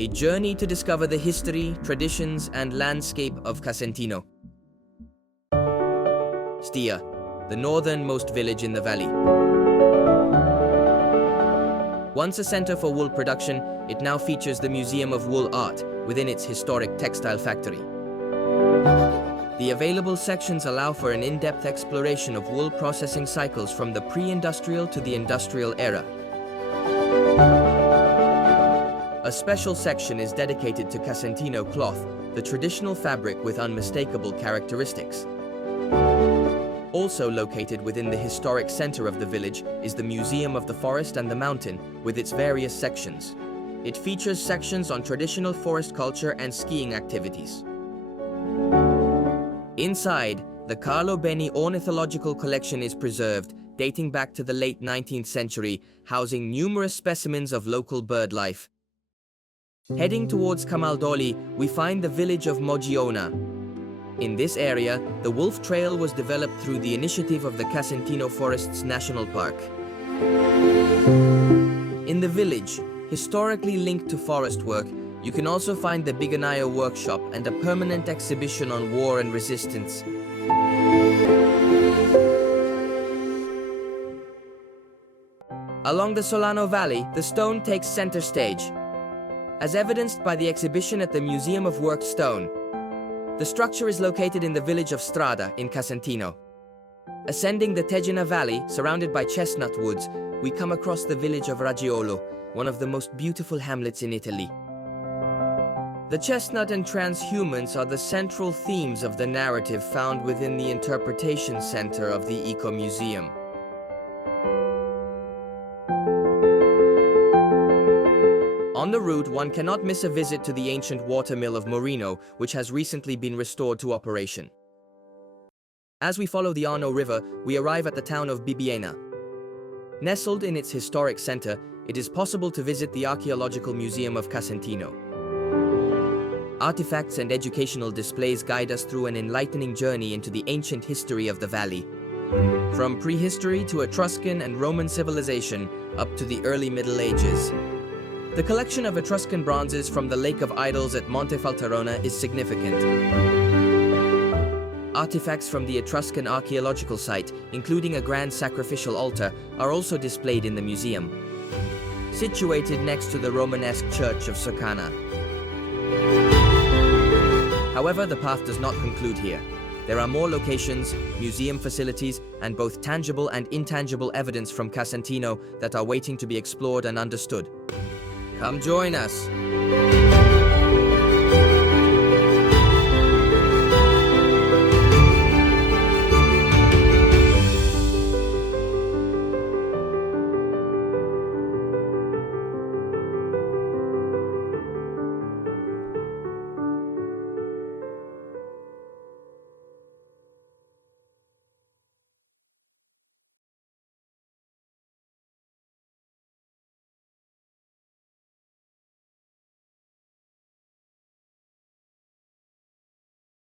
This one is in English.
a journey to discover the history, traditions, and landscape of Casentino. Stia, the northernmost village in the valley. Once a center for wool production, it now features the Museum of Wool Art within its historic textile factory. The available sections allow for an in-depth exploration of wool processing cycles from the pre-industrial to the industrial era. A special section is dedicated to Casentino cloth, the traditional fabric with unmistakable characteristics. Also located within the historic center of the village is the Museum of the Forest and the Mountain, with its various sections. It features sections on traditional forest culture and skiing activities. Inside, the Carlo Beni ornithological collection is preserved, dating back to the late 19th century, housing numerous specimens of local bird life. Heading towards Camaldoli, we find the village of Moggiona. In this area, the Wolf Trail was developed through the initiative of the Casentino Forests National Park. In the village, historically linked to forest work, you can also find the Biganaio workshop and a permanent exhibition on war and resistance. Along the Solano Valley, the stone takes center stage, as evidenced by the exhibition at the Museum of Worked Stone. The structure is located in the village of Strada in Casentino. Ascending the Tegina Valley, surrounded by chestnut woods, we come across the village of Raggiolo, one of the most beautiful hamlets in Italy. The chestnut and transhumance are the central themes of the narrative found within the interpretation center of the Ecomuseum. On the route, one cannot miss a visit to the ancient watermill of Morino, which has recently been restored to operation. As we follow the Arno River, we arrive at the town of Bibbiena. Nestled in its historic center, it is possible to visit the Archaeological Museum of Casentino. Artifacts and educational displays guide us through an enlightening journey into the ancient history of the valley. From prehistory to Etruscan and Roman civilization, up to the early Middle Ages. The collection of Etruscan bronzes from the Lake of Idols at Monte Falterona is significant. Artifacts from the Etruscan archaeological site, including a grand sacrificial altar, are also displayed in the museum, situated next to the Romanesque church of Socana. However, the path does not conclude here. There are more locations, museum facilities, and both tangible and intangible evidence from Casentino that are waiting to be explored and understood. Come join us!